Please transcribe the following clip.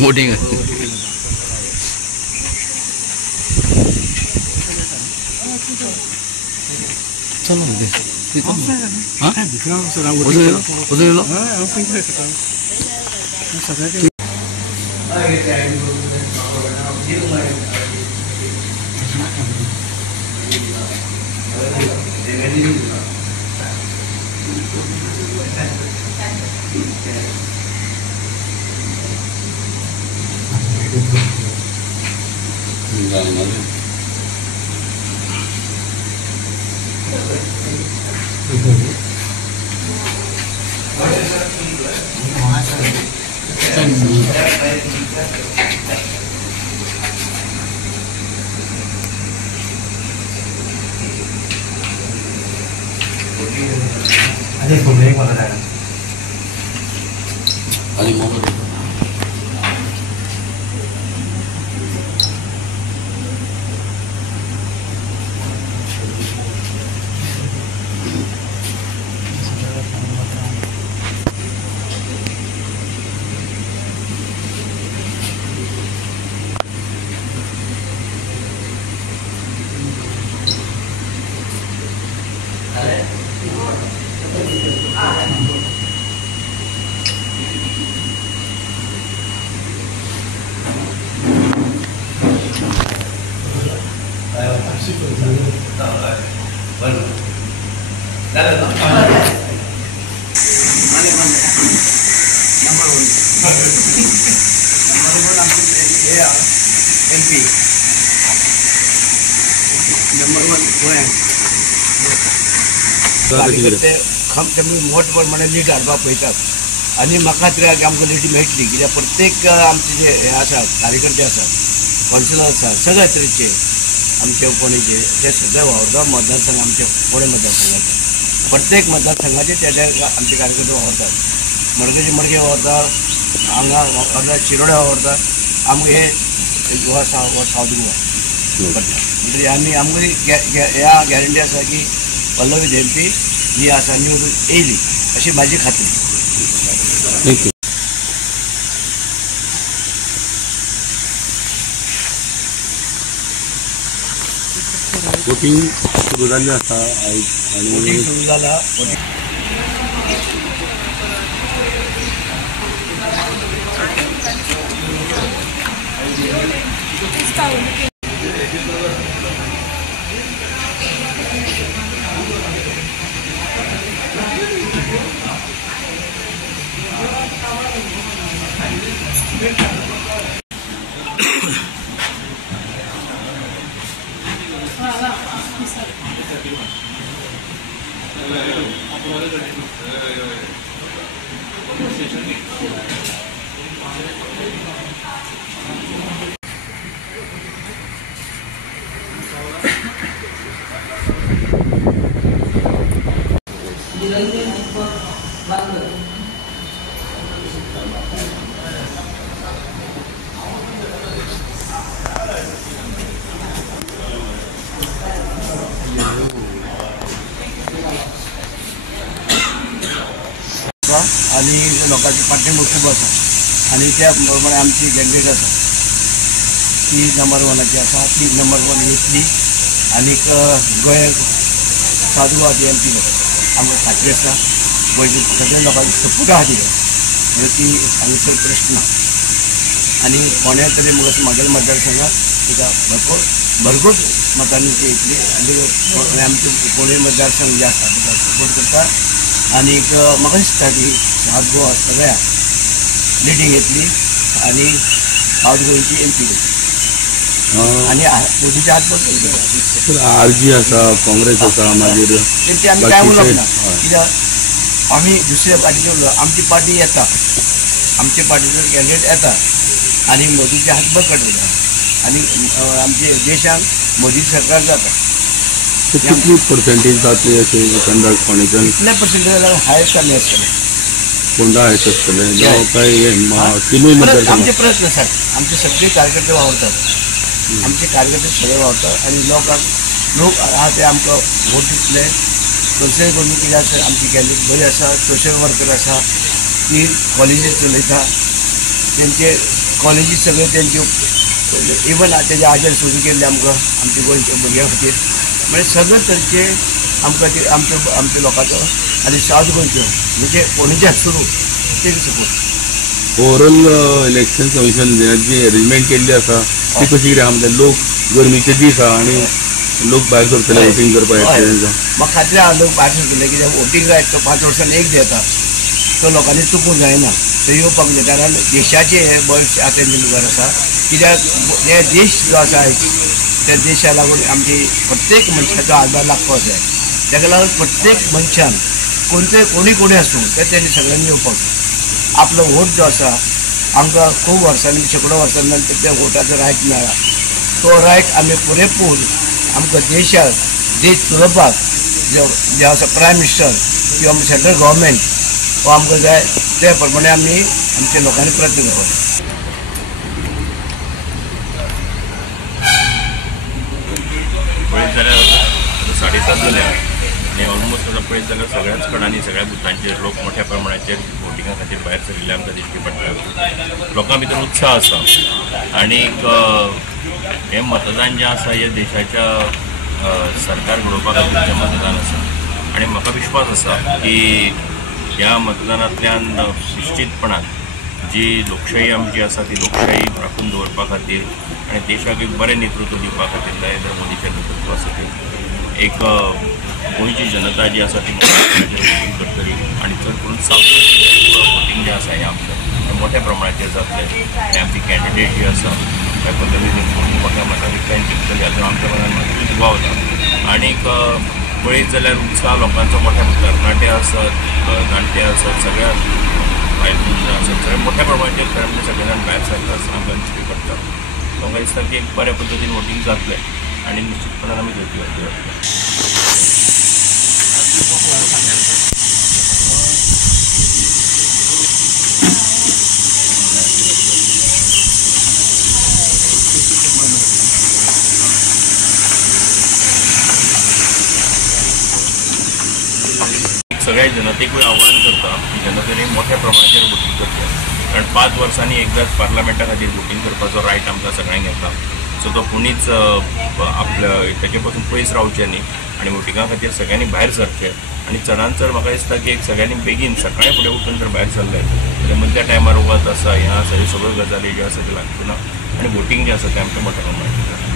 Voting चलो MP number 1 गोंयांत कमी मोठ प्रमाणे लीड हाडपाक पळयतात आनी म्हाका तरी आमकां लीड मेळटली कित्याक प्रत्येक आमचे जे हे आसा कार्यकर्ते आसा कौन्सिलर आसा सगळ्या तरेचे आमचे पणेचे ते सगळे वावरता मतदारसंघ आमचे पुणे मतदारसंघाचे प्रत्येक मतदारसंघाचे ते आमचे कार्यकर्ते वावरतात मडके वावरतात हांगा वावरतात शिरोड्या वावरतात आमकां हे गोवा सावथ गोवा म्हणजे आमी आमकां ह्या गॅरंटी आसा की पल्लवी धेंपी ही आसा निवडून येयली अशी म्हाजी खात्री. थँक्यू. वोटिंग सुरू जाल्लें आसा आयज आनी वोटिंग सुरू जाला. आणि लोकांची पाठिंबा खूप आसा आणि त्या प्रमाणे आमची कॅन्डिडेट आसा ती नंबर 1ची आसा ती नंबर 1 येतली आणि गोंय सावथ गोवा MP आमकां खात्री आसा गोंयच्या सगळ्या लोकांची सपोर्ट आहा तिका म्हणजे ती हांगसर प्रश्न ना आणि कोण्या तरी म्हागेल्या मतदारसंघात तिका भरपूर मतांनी ती येतली आणि आमचे पुणे मतदारसंघ जे आसा तिका सपोर्ट करता आणि म्हाका दिसता की सावथ गोवा सगळ्या लिडींग येतली आणि सावथ गोंयची MP आणि मोदीच्या हात बसतली. RG आसा काँग्रेस आसा मागीर तेंचे आमी काय उलोवप ना कित्याक आमी दुसऱ्या पार्टीचे उलयता आमची पार्टी येता आमचे पार्टीचो कॅन्डिडेट येता आणि मोदीचे हात बळकट जाता आणि आमचे देशांत मोदी सरकार जाता. कितली पर्सेंटेज जातली अशें एकंदर फोंडेच्यान कितले पर्सेंटेज जाल्यार हायस्ट कमी आसतले कोणता हायस्ट आसतले जावं काय तिनूय मतदारसंघ आमचे प्रयत्न आसात आमचे सगळे कार्यकर्ते वावरतात आमचे कार्यकर्ते सगळे वावरतात आणि लोक आहा ते आमकां वोट दितले कसोय करून कितें आसा आमची कॅन्डिडेट बरी आसा सोशल वर्कर आसा ती कॉलेजीस चलयता तेंचे कॉलेजीस सगळे तेंच्यो इवन तेजे आजर सुरू केल्ले आमकां आमच्या गोंयच्या भुरग्यां खातीर म्हणजे सगळे तरेचे आमकां ते आमच्या लोकांचो आनी सावथ गोंयच्यो म्हणजे फोंडेच्यान सुरू ते सपोर्ट ओवरऑल इलेक्शन कमिशन जी अरेंजमेंट केल्ली आसा ती कशी कितें आहा म्हणजे लोक गरमीचे दीस आहा आनी लोक भायर सरतले वोटींग करपाक येतले म्हाका खात्री आहा लोक भायर सरतले कित्याक वोटींग रायट तो 5 वर्सान एक देता तो लोकांनी चुकूंक जायना तो येवपाक जाय कारण देशाचे हे भविश्य आतां मुखार आसा कित्याक हे देश जो आसा त्या देशा लागून आमची प्रत्येक मनशाचो आदार लागपाक जाय ताका लागून प्रत्येक मनशान कोणी आसूं तर तेणी सगळ्यांनी येवपाक जाय आपलो वोट जो आसा आमकां खूब वर्सांनी शेकडो वर्सां नंतर त्या वोटाचो रायट मेळ्ळा तो रायट आमी पुरेपूर आमकां देश चलोवपाक जे आसा प्रायम मिनिस्टर किंवा सेंट्रल गव्हर्मेंट हो आमकां जाय त्या प्रमाणे आमी आमच्या लोकांनी प्रयत्न करपाक पळयत जाल्यार 7:30 जाल्या आनी ऑलमोस्ट आतां पळयत जाल्यार सगळ्याच कडांनी सगळ्या बुथांचेर लोक मोठ्या प्रमाणाचेर वोटिंगा खातीर भायर सरिल्ले आमकां दिश्टी पडटा लोकां भितर उत्साह आसा आनीक हें मतदान जें आसा हें देशाच्या सरकार घडोवपा खातीरचें मतदान आसा आनी म्हाका विश्वास आसा की ह्या मतदानांतल्यान निश्चितपणान जी लोकशाही आमची आसा ती लोकशाही राखून दवरपा खातीर आनी देशाक एक बरें नेतृत्व दिवपा खातीर नरेंद्र मोदीचें नेतृत्व आसा तें एक गोंयची जनता जी आसा ती वोटींग करतली आनी चड करून सावथ वोटींग जें आसा हें आमचें मोठ्या प्रमाणाचेर जातलें आनी आमची कॅन्डिडेट जी आसा त्या पद्धतीन मोठ्या मताधिक्यान जिखतली हातूंत आमच्या मनान म्हाका दुबाव आसा आनीक पळयत जाल्यार उत्साह लोकांचो मोठ्या तरणाटे आसत जाणटे आसत सगळ्या भायर आसत सगळे मोठ्या प्रमाणाचेर फॅमिली सगळे जाण भायर सरता आमकां दिश्टी पडटा म्हाका दिसता की एक बऱ्या पद्दतीन वोटींग जातलें आनी निश्चितपणान आमी घेतली सगळ्या जनतेकूय आव्हान करता की जनतेने मोठ्या प्रमाणाचेर वोटींग करचें कारण 5 वर्सांनी एकदाच पार्लमेंटा खातीर वोटींग करपाचो रायट आमकां सगळ्यांक येता सो तो कोणीच आपल्या तेचे पासून पयस रावचें न्ही आनी वोटिंगा खातीर सगळ्यांनी भायर सरचें आनी चडांत चड म्हाका दिसता की एक सगळ्यांनी बेगीन सकाळीं फुडें उठून जर भायर सरले जाल्यार मदल्या टायमार वत आसा हें आसा ह्यो सगळ्यो गजाली ज्यो आसा त्यो लागच्यो ना आनी वोटींग जें आसा तें आमचें मोठ्या प्रमाणाचेर